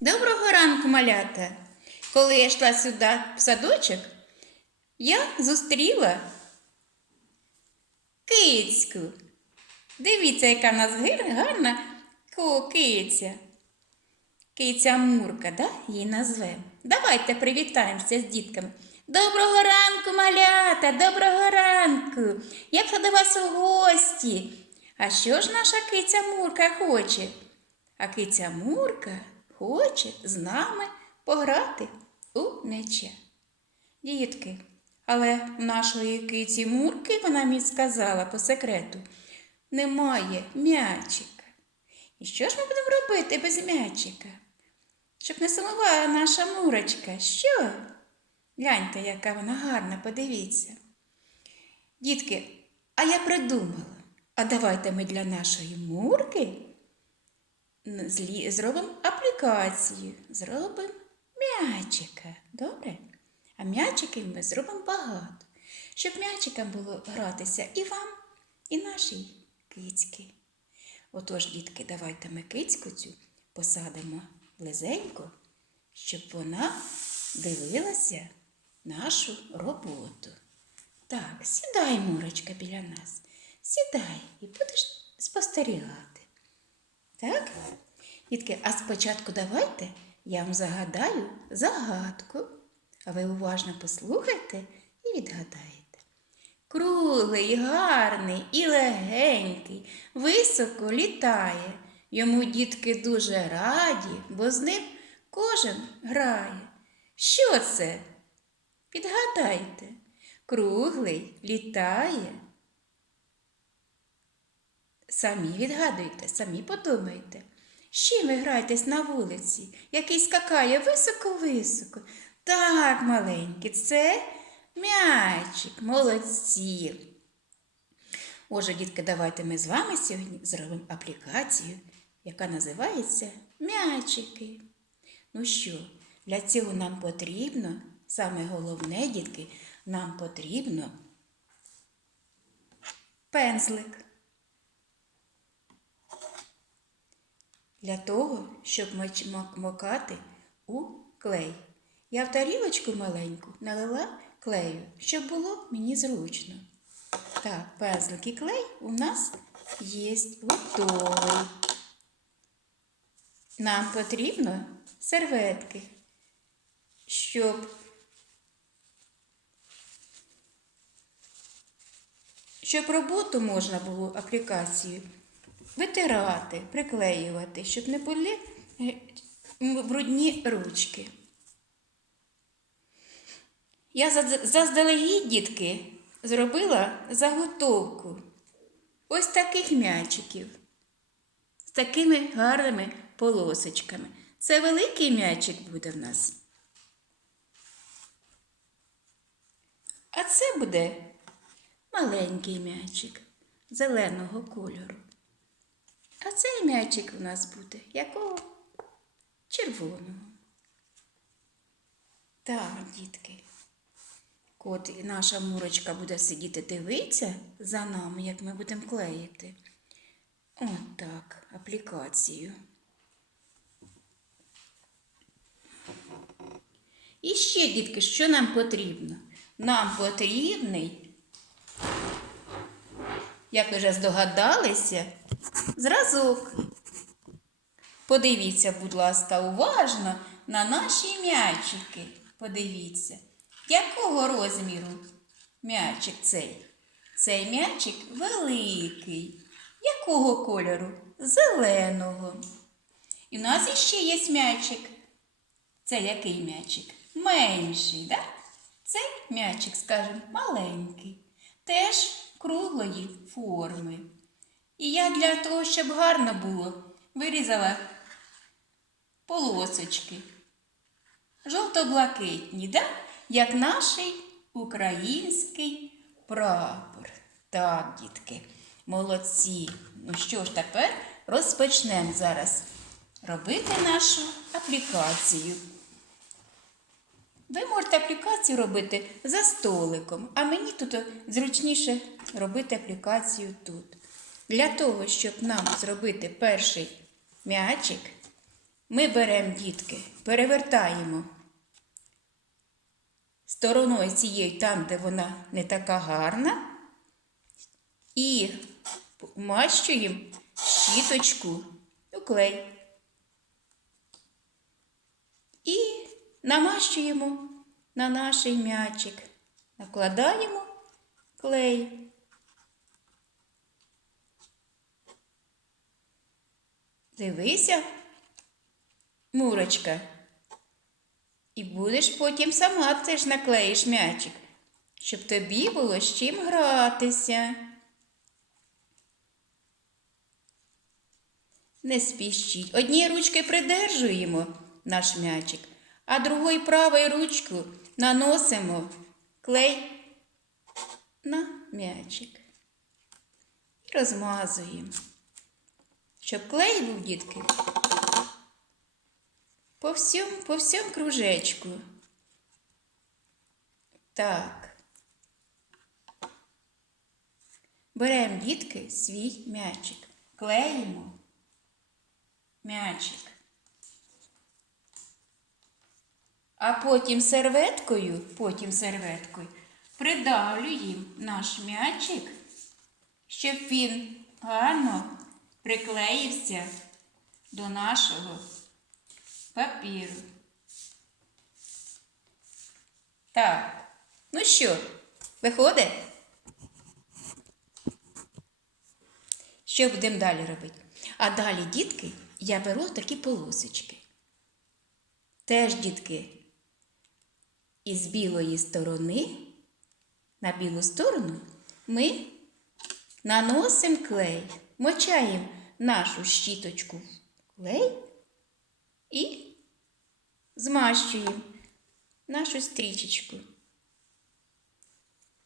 Доброго ранку, малята! Коли я йшла сюди в садочок, я зустріла кицьку. Дивіться, яка в нас гарна киця. Киця Мурка, да? її назвемо. Давайте привітаємося з дітками. Доброго ранку, малята! Доброго ранку! Я до вас у гості. А що ж наша киця Мурка хоче? А киця Мурка хоче з нами пограти у м'яча. Дітки, але в нашої киці Мурки, вона мені сказала по секрету, немає м'ячика. І що ж ми будемо робити без м'ячика? Щоб не сумувала наша мурочка. Що? Гляньте, яка вона гарна, подивіться. Дітки, а я придумала. А давайте ми для нашої мурки зробимо аплікацію, зробимо м'ячика. Добре? А м'ячиків ми зробимо багато, щоб м'ячикам було гратися і вам, і нашій кицьки. Отож, дітки, давайте ми кицьку цю посадимо близенько, щоб вона дивилася нашу роботу. Так, сідай, Мурочка, біля нас. Сідай і будеш спостерігати. Так? Дітки, а спочатку давайте я вам загадаю загадку, а ви уважно послухайте і відгадаєте. Круглий, гарний і легенький, високо літає. Йому дітки дуже раді, бо з ним кожен грає. Що це? Підгадайте. Круглий літає. Самі відгадуйте, самі подумайте. З чим ви граєтесь на вулиці, який скакає високо-високо? Так, маленький, це м'ячик, молодці. Отже, дітки, давайте ми з вами сьогодні зробимо аплікацію, яка називається М'ячики. Ну що, для цього нам потрібно, саме головне, дітки, нам потрібно пензлик. Для того, щоб макати у клей. Я в тарілочку маленьку налила клею, щоб було мені зручно. Так, пензлик і клей у нас є готовий. Нам потрібно серветки, щоб, щоб роботу можна було аплікацію витирати, приклеювати, щоб не були е, брудні ручки. Я заздалегідь, дітки, зробила заготовку ось таких м'ячиків з такими гарними полосочками. Це великий м'ячик буде в нас. А це буде маленький м'ячик зеленого кольору. А цей м'ячик у нас буде якого? Червоного. Так, дітки. От наша мурочка буде сидіти дивитися за нами, як ми будемо клеїти. От так, аплікацію. І ще, дітки, що нам потрібно? Нам потрібний, як ви вже здогадалися, зразок. Подивіться, будь ласка, уважно на наші м'ячики. Подивіться, якого розміру м'ячик цей? Цей м'ячик великий. Якого кольору? Зеленого. І в нас іще є м'ячик. Це який м'ячик? Менший, да? Цей м'ячик, скажімо, маленький. Теж круглої форми. І я для того, щоб гарно було, вирізала полосочки. Жовто-блакитні, да? як наш український прапор. Так, дітки, молодці. Ну що ж, тепер розпочнемо зараз робити нашу аплікацію. Ви можете аплікацію робити за столиком, а мені тут зручніше робити аплікацію тут. Для того, щоб нам зробити перший м'ячик, ми беремо дітки, перевертаємо стороною цією там, де вона не така гарна, і вмащуємо щіточку у клей. І намащуємо на наш м'ячик. Накладаємо клей. Дивися, Мурочка. І будеш потім сама теж наклеїш м'ячик, щоб тобі було з чим гратися. Не спішіть. Однією ручкою придержуємо наш м'ячик, а другою правою ручкою наносимо клей на м'ячик. І розмазуємо. Щоб клей був, дітки, по всьому, по всьому кружечку. Так. Беремо, дітки, свій м'ячик. Клеїмо м'ячик. А потім серветкою, потім серветкою придавлюємо наш м'ячик, щоб він гарно приклеївся до нашого папіру. Так, ну що, виходить? Що будемо далі робити? А далі, дітки, я беру такі полосочки. Теж, дітки, із білої сторони, на білу сторону ми наносимо клей, мочаємо нашу щіточку в клей і змащуємо нашу стрічечку.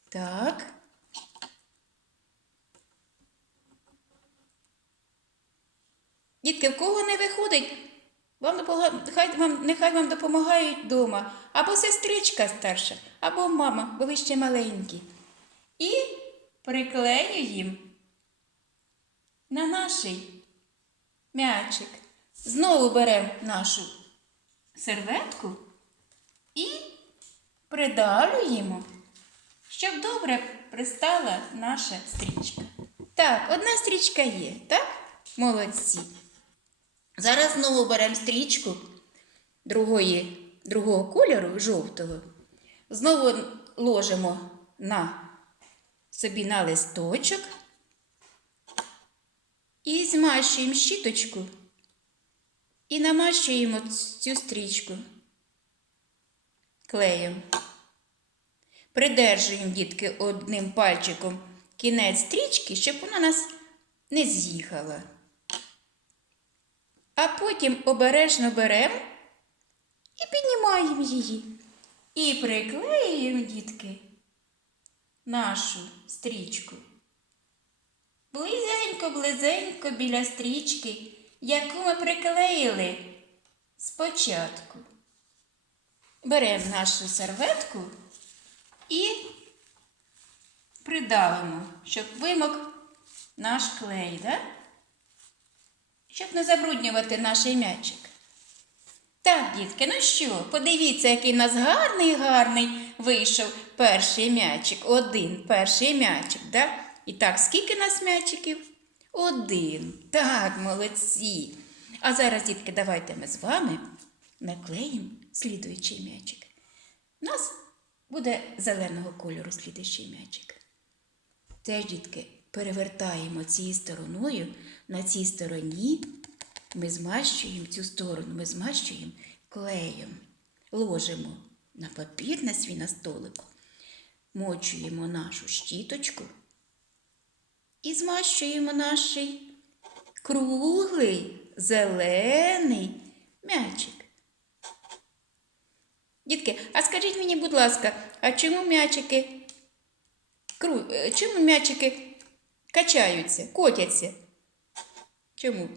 Так. Дітки, в кого не виходить, вам хай вам, нехай вам допомагають вдома, або сестричка старша, або мама, бо ви ще маленькі. І приклеюємо на наш м'ячик. Знову беремо нашу серветку і придавлюємо, щоб добре пристала наша стрічка. Так, одна стрічка є, так? Молодці. Зараз знову беремо стрічку другої, другого кольору, жовтого. Знову ложимо на собі на листочок і змащуємо щіточку і намащуємо цю стрічку клеєм. Придержуємо, дітки, одним пальчиком кінець стрічки, щоб вона нас не з'їхала. А потім обережно беремо і піднімаємо її. І приклеюємо, дітки, нашу стрічку. Близенько-близенько біля стрічки, яку ми приклеїли спочатку. Беремо нашу серветку і придавимо, щоб вимок наш клей, да? щоб не забруднювати наш м'ячик. Так, дітки, ну що, подивіться, який у нас гарний, гарний вийшов перший м'ячик. Один перший м'ячик, да? І так, скільки нас м'ячиків? Один. Так, молодці. А зараз, дітки, давайте ми з вами наклеїмо слідуючий м'ячик. У нас буде зеленого кольору слідуючий м'ячик. Теж, дітки, перевертаємо цією стороною, на цій стороні ми змащуємо цю сторону, ми змащуємо клеєм, ложимо на папір на свій на столику, мочуємо нашу щіточку і змащуємо наш круглий зелений м'ячик. Дітки, а скажіть мені, будь ласка, а чому м'ячики Кру... е, Чому м'ячики качаються, котяться? Чому?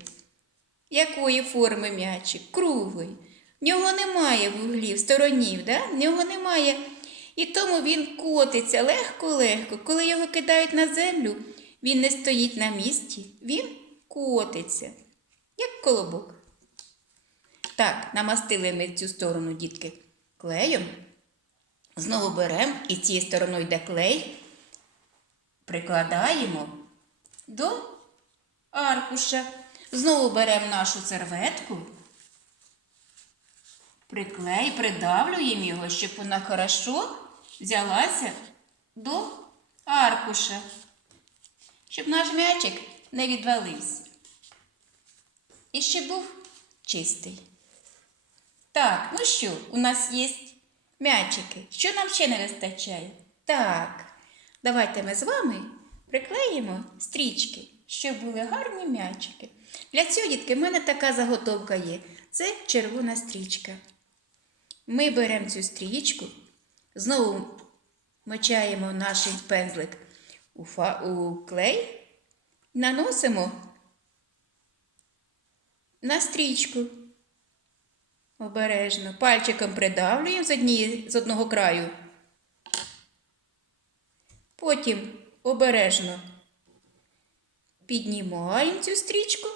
Якої форми м'ячик? Круглий. В нього немає вуглів, сторонів, да? в нього немає. І тому він котиться легко-легко. Коли його кидають на землю, він не стоїть на місці, він котиться, як колобок. Так, намастили ми цю сторону, дітки, клеєм. Знову беремо і цією стороною йде клей, прикладаємо до аркуша. Знову беремо нашу серветку, приклей, придавлюємо його, щоб вона хорошо взялася до аркуша, щоб наш м'ячик не відвалився. І ще був чистий. Так, ну що, у нас є м'ячики. Що нам ще не вистачає? Так, давайте ми з вами приклеїмо стрічки, щоб були гарні м'ячики. Для цього, дітки, в мене така заготовка є. Це червона стрічка. Ми беремо цю стрічку, знову мочаємо наш пензлик у, фа... у клей, наносимо на стрічку. Обережно. Пальчиком придавлюємо з, однієї, з одного краю. Потім обережно піднімаємо цю стрічку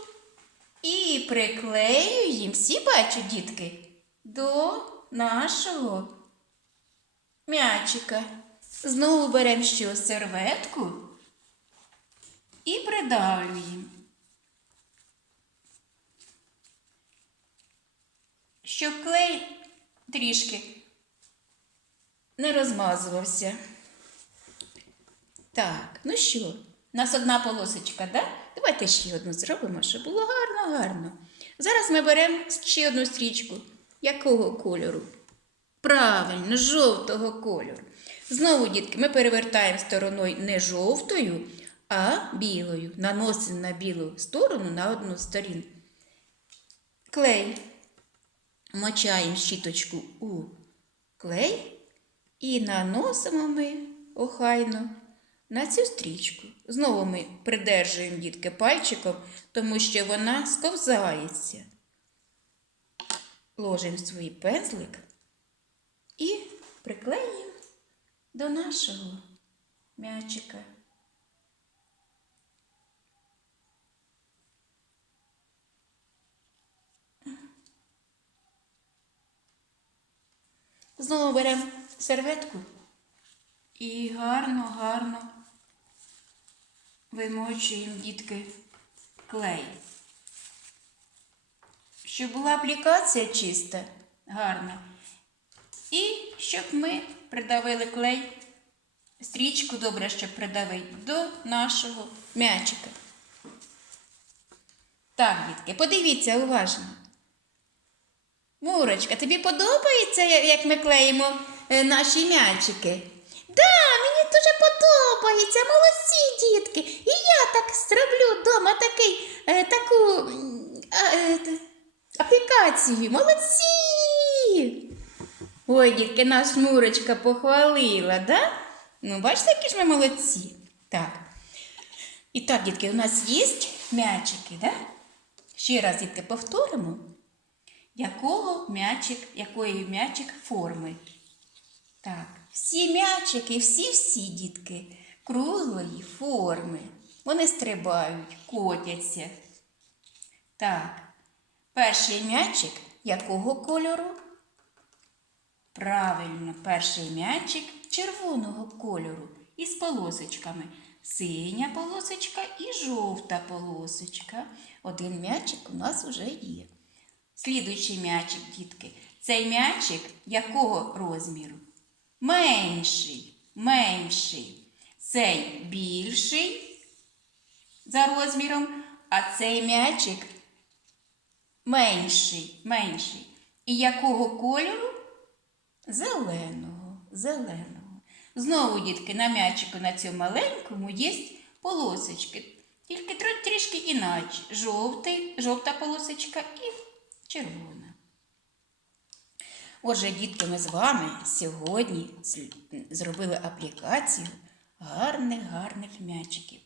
і приклеюємо, всі бачать, дітки, до нашого м'ячика. Знову беремо що серветку і придавлюємо. щоб клей трішки не розмазувався. Так, ну що, у нас одна полосочка, да? Давайте ще одну зробимо, щоб було гарно, гарно. Зараз ми беремо ще одну стрічку. Якого кольору? Правильно, жовтого кольору. Знову, дітки, ми перевертаємо стороною не жовтою, а білою. Наносимо на білу сторону на одну сторін. Клей. Мочаємо щіточку у клей і наносимо ми охайно на цю стрічку. Знову ми придержуємо дітки пальчиком, тому що вона сковзається. Ложимо свій пензлик і приклеїмо до нашого м'ячика. Знову беремо серветку і гарно, гарно вимочуємо дітки клей. Щоб була аплікація чиста, гарна. І щоб ми придавили клей, стрічку добре, щоб придавити до нашого м'ячика. Так, дітки, подивіться уважно. Мурочка, тобі подобається, як ми клеїмо е, наші м'ячики? Да, мені дуже подобається, молодці, дітки. І я так зроблю вдома такий, е, таку а, е, аплікацію. Молодці! Ой, дітки, наш Мурочка похвалила, да? Ну, бачите, які ж ми молодці. Так. І так, дітки, у нас є м'ячики, да? Ще раз, дітки, повторимо якого м'ячик, якої м'ячик форми. Так, всі м'ячики, всі-всі дітки круглої форми. Вони стрибають, котяться. Так, перший м'ячик якого кольору? Правильно, перший м'ячик червоного кольору із полосочками. Синя полосочка і жовта полосочка. Один м'ячик у нас вже є. Слідуючий м'ячик, дітки. Цей м'ячик якого розміру? Менший, менший. Цей більший за розміром, а цей м'ячик менший, менший. І якого кольору? Зеленого, зеленого. Знову, дітки, на м'ячику на цьому маленькому є полосочки. Тільки трішки іначе. Жовтий, жовта полосочка і червона. Отже, дітки, ми з вами сьогодні зробили аплікацію гарних, гарних м'ячиків.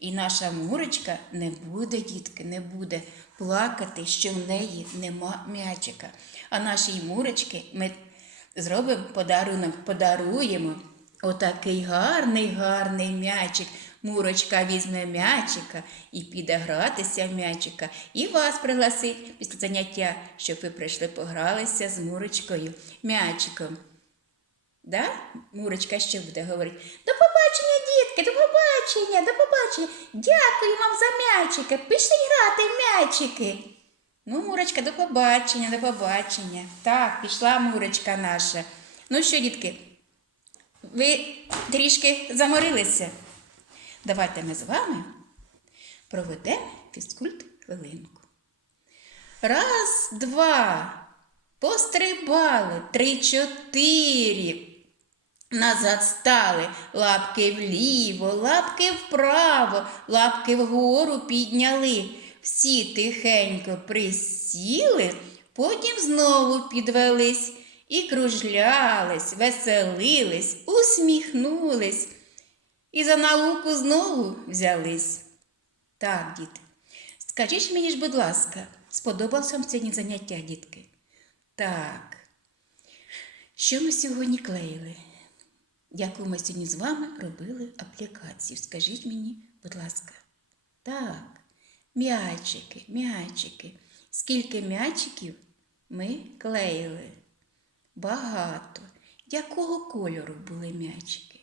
І наша мурочка не буде, дітки, не буде плакати, що в неї нема м'ячика. А нашій мурочці ми зробимо подарунок, подаруємо отакий гарний, гарний м'ячик. Мурочка візьме м'ячика і піде гратися в м'ячика, і вас пригласить після заняття, щоб ви прийшли погралися з Мурочкою м'ячиком. Да? Мурочка що буде говорити? До побачення, дітки, до побачення, до побачення. Дякую вам за м'ячики. Пішли грати в м'ячики. Ну, Мурочка, до побачення, до побачення. Так, пішла Мурочка наша. Ну що, дітки, ви трішки заморилися. Давайте ми з вами проведемо фізкульт хвилинку. Раз, два. Пострибали. Три, чотири. Назад стали, лапки вліво, лапки вправо, лапки вгору підняли. Всі тихенько присіли, потім знову підвелись і кружлялись, веселились, усміхнулись і за науку знову взялись. Так, діти, скажіть мені ж, будь ласка, сподобалося вам сьогодні заняття, дітки? Так. Що ми сьогодні клеїли? Яку ми сьогодні з вами робили аплікацію? Скажіть мені, будь ласка. Так, м'ячики, м'ячики. Скільки м'ячиків ми клеїли? Багато. Якого кольору були м'ячики?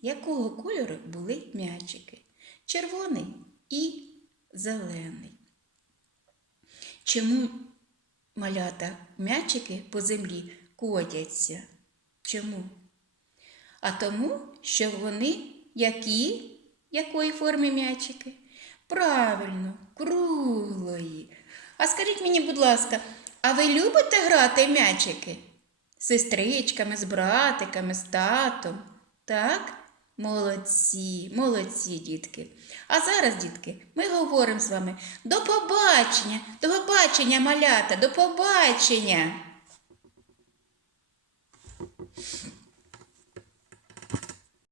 Якого кольору були м'ячики? Червоний і зелений. Чому малята м'ячики по землі котяться? Чому? А тому, що вони які? Якої форми м'ячики? Правильно, круглої. А скажіть мені, будь ласка, а ви любите грати м'ячики? З сестричками, з братиками, з татом? Так? Молодці, молодці, дітки. А зараз, дітки, ми говоримо з вами до побачення, до побачення, малята, до побачення.